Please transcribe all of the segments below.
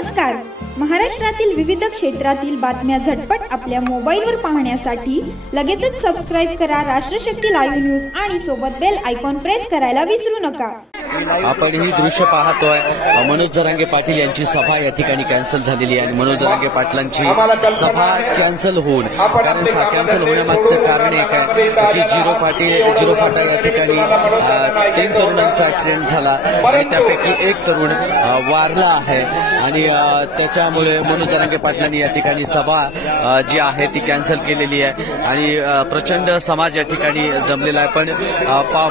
नमस्कार. महाराष्ट्रातील विविध क्षेत्रातील बातम्या झटपट आपल्या मोबाईलवर पाहण्यासाठी लगेचच सबस्क्राइब करा राष्ट्रशक्ती लाईव्ह न्यूज आणि सोबत बेल आयकॉन प्रेस करायला विसरू नका. आपण ही दृश्य पाहतोय. मनोज जरांगे पाटील यांची सभा या ठिकाणी कॅन्सल झालेली आहे आणि मनोज जरांगे पाटलांची सभा कॅन्सल होऊन कारण कॅन्सल होण्यामागचं कारण एक आहे की झिरो फाटा या ठिकाणी 3 तरुणांचा ऍक्सिडेंट झाला आणि त्यापैकी एक तरुण वारला आहे आणि त्याच्यामुळे मनोज जरांगे पाटलांनी या ठिकाणी सभा जी आहे ती कॅन्सल केलेली आहे आणि प्रचंड समाज या ठिकाणी जमलेला आहे. पण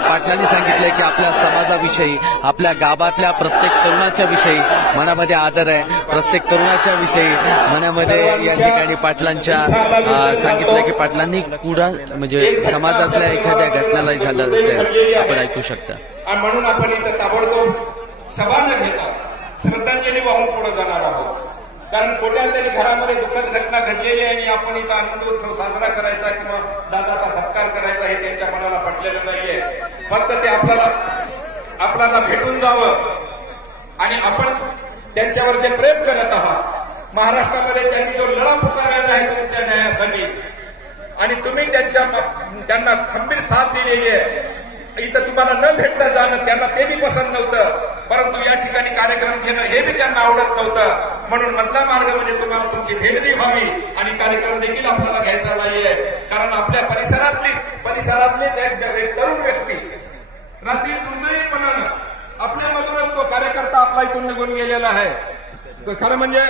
पाटलांनी सांगितलंय की आपल्या समाजाविषयी आपल्या गावातल्या प्रत्येक तरुणाच्या विषयी मनामध्ये आदर आहे. प्रत्येक तरुणाच्या विषयी मनामध्ये या ठिकाणी पाटलांच्या सांगितलं की पाटलांनी कुठं म्हणजे समाजातल्या एखाद्या घटनेला झालं असेल आपण ऐकू शकता. म्हणून आपण इथं ताबडतोब सभा न घेता श्रद्धांजली वाहून पुढे जाणार आहोत. कारण कोणत्या तरी घरामध्ये दुःखद घटना घडलेली आहे आणि आपण इथं आनंदोत्सव साजरा करायचा किंवा दादाचा सत्कार करायचा हे त्यांच्या मनाला पटलेलं नाहीये. फक्त ते आपल्याला भेटून जावं आणि आपण त्यांच्यावर जे प्रेम करत आहात महाराष्ट्रामध्ये त्यांनी जो लढा पुकारलेला आहे तुमच्या न्यायासाठी आणि तुम्ही त्यांना खंबीर साथ दिलेली आहे. इथं तुम्हाला न भेटता जाणं त्यांना ते बी पसंत नव्हतं, परंतु या ठिकाणी कार्यक्रम घेणं हे बी त्यांना आवडत नव्हतं. म्हणून मधला मार्ग म्हणजे तुम्हाला तुमची भेट बी व्हावी आणि कार्यक्रम देखील आपल्याला घ्यायचा नाहीये. कारण आपल्या परिसरातली एक तरुण व्यक्ती रात्री दुर्दैवीपणानं आपल्यामधूनच तो कार्यकर्ता आपला इथून निघून गेलेला आहे. खरं म्हणजे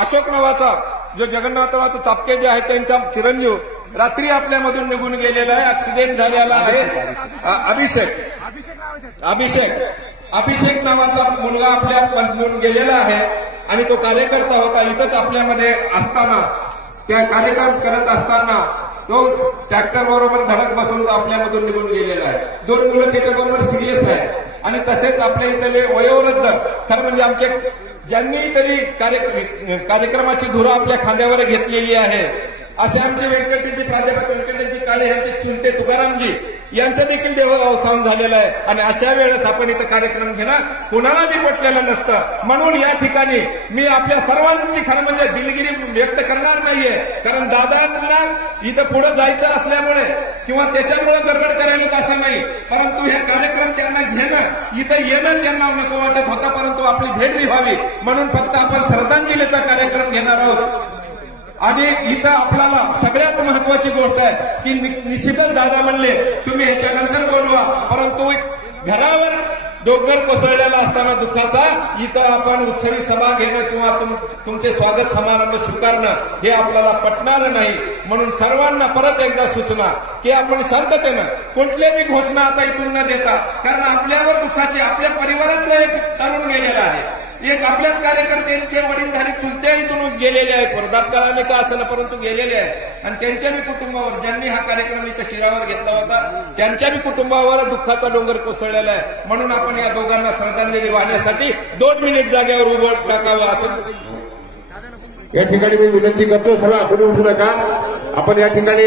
अशोक नावाचा जो जगन्नाथरावाचा चापके जे आहे त्यांचा चिरंजीव रात्री आपल्यामधून निघून गेलेला आहे. ऍक्सिडेंट झालेला आहे. अभिषेक नावाचा मुलगा आपल्यामधून गेलेला आहे आणि तो कार्यकर्ता होता. इथंच आपल्यामध्ये असताना त्या कार्यक्रम करत असताना तो ट्रॅक्टर बरोबर धडक बसून आपल्यामधून निघून गेलेला आहे. 2 मुलं त्याच्याबरोबर सिरियस आहे आणि तसेच आपल्या इथले वयोवृद्ध खरं म्हणजे आमचे ज्यांनी तरी कार्यक्रमाची धुरा आपल्या खांद्यावर घेतलेली आहे असे आमचे व्यंकटेजी प्राध्यापक व्यंकटेजी काळे यांचे चुलते तुकारामजी यांचं देखील देहावसान झालेलं आहे. आणि अशा वेळेस आपण इथं कार्यक्रम घेणं कुणाला बी पटलेलं नसतं. म्हणून या ठिकाणी मी आपल्या सर्वांची खरं म्हणजे दिलगिरी व्यक्त करणार नाहीये. कारण दादांना इथं पुढे जायचं असल्यामुळे किंवा त्याच्यामुळे गडबड करायला असं नाही, परंतु हे कार्यक्रम त्यांना घेणं इथं येणं त्यांना नको वाटत होता, परंतु आपली भेट बी व्हावी म्हणून फक्त आपण श्रद्धांजलीचा कार्यक्रम घेणार आहोत. आणि इथं आपल्याला सगळ्यात महत्वाची गोष्ट आहे की निश्चितच दादा म्हणले तुम्ही ह्याच्यानंतर बोलवा, परंतु घरावर डोंगर कोसळलेला असताना दुःखाचा इथं आपण उत्सवी सभा घेणं किंवा तुमचे स्वागत समारंभ स्वीकारणं हे आपल्याला पटणार नाही. म्हणून सर्वांना परत एकदा सूचना की आपण शांततेनं कुठल्याही घोषणा आता इथून न देता, कारण आपल्यावर दुःखाचे आपल्या परिवारातलं एक तरुण गेलेला आहे, एक आपल्याच कार्यकर्त्यांचे वडीलधारी चुलते इथून गेलेले आहेत. वर्धापकाळाने का असं परंतु गेलेले आहेत आणि त्यांच्या बी कुटुंबावर ज्यांनी हा कार्यक्रम इथं शिरावर घेतला होता त्यांच्या बी कुटुंबावर दुःखाचा डोंगर कोसळलेला आहे. म्हणून आपण या दोघांना श्रद्धांजली वाहण्यासाठी 2 मिनिट जागेवर उभं टाकावं असं या ठिकाणी मी विनंती करतो. सगळं आपण उठू नका. आपण या ठिकाणी